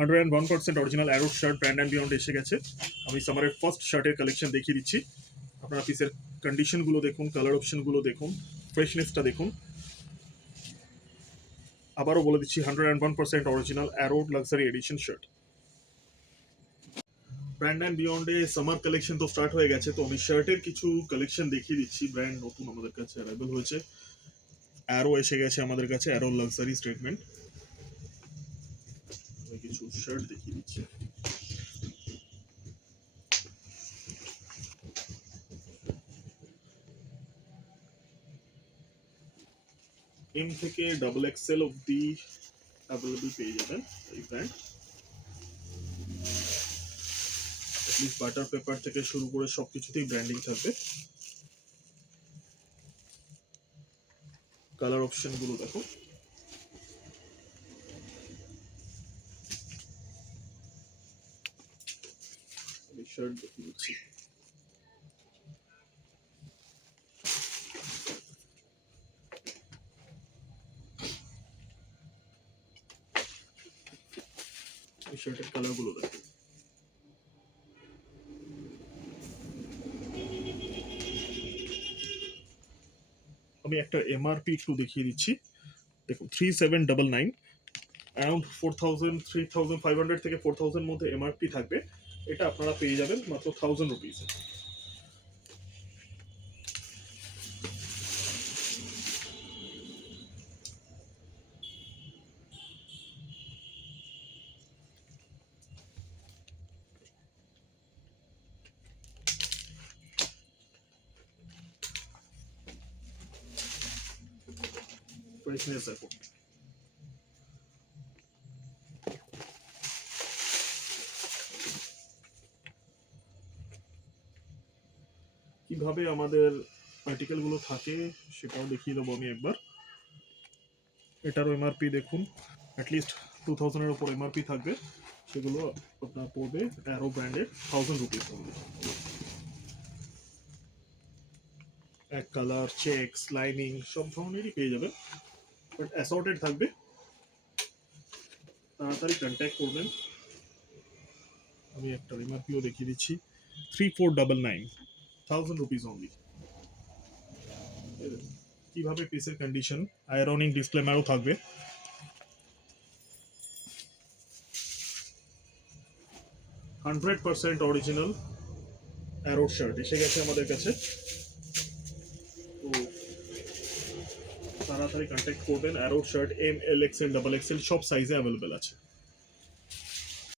101% original arrow shirt brand and beyond এসে গেছে। আমি সামারের ফার্স্ট শার্টের কালেকশন দেখিয়ে দিচ্ছি। আপনারা পিসের কন্ডিশনগুলো দেখুন, কালার অপশনগুলো দেখুন, ফ্রেশনেসটা দেখুন। আবারও বলে দিচ্ছি 101% original arrow luxury edition shirt. Brand and বিয়ন্ডে সামার কালেকশন তো স্টার্ট হয়ে গেছে, তো আমি শার্টের কিছু কালেকশন দেখিয়ে দিচ্ছি। ব্র্যান্ড নতুন আমাদের কাছে অ্যাভেলেবল হয়েছে। অ্যারো এসে গেছে আমাদের কাছে, অ্যারো লাক্সারি স্টেটমেন্ট। আমি কিছু শার্ট দেখিয়ে দিচ্ছি। এম থেকে ডাবল এক্সেল অব্দি অ্যাভেলেবল পেয়ে যাবেন এই ব্র্যান্ড। অ্যাটলিস্ট বাটার পেপার থেকে শুরু করে সব কিছুতেই ব্র্যান্ডিং থাকবে। কালার অপশনগুলো দেখো। আমি শার্ট দেখিয়ে দিচ্ছি। এই শার্টের কালারগুলো দেখো। আমি একটা এমআরপি একটু দেখিয়ে দিচ্ছি। দেখুন 3799, অ্যারাউন্ড 4000, 3500 থেকে 4000 মধ্যে এমআরপি থাকবে। এটা আপনারা পেয়ে যাবেন মাত্র 1000 রুপিস। ফ্রেশনেস দেখো। কিভাবে আমাদের আর্টিকেলগুলো থাকে সেটাও দেখিয়ে দেবো আমি একবার। এটারও এমআরপি দেখুন, অ্যাটলিস্ট 2000-এর ওপর এমআরপি থাকবে। সেগুলো আপনার পড়বে অ্যারো ব্র্যান্ডের 1000 রুপিস পড়বে। এক কালার, চেকস, লাইনিং সব ধরনেরই পেয়ে যাবেন, বাট অ্যাসর্টেড থাকবে। তাড়াতাড়ি কন্ট্যাক্ট করবেন। আমি একটা এমআরপিও দেখিয়ে দিচ্ছি, 3499, 1000 রুপিস অনলি। কিভাবে পিসের কন্ডিশন, আয়রনিং ডিসক্লেমারও থাকবে। Hundred percent original arrow shirt এসে গেছে আমাদের কাছে। তো তাড়াতাড়ি কন্ট্যাক্ট করবেন। অ্যারো শার্ট এম, এল, এক্সেল, ডাবল এক্সেল সব সাইজে অ্যাভেলেবেল আছে।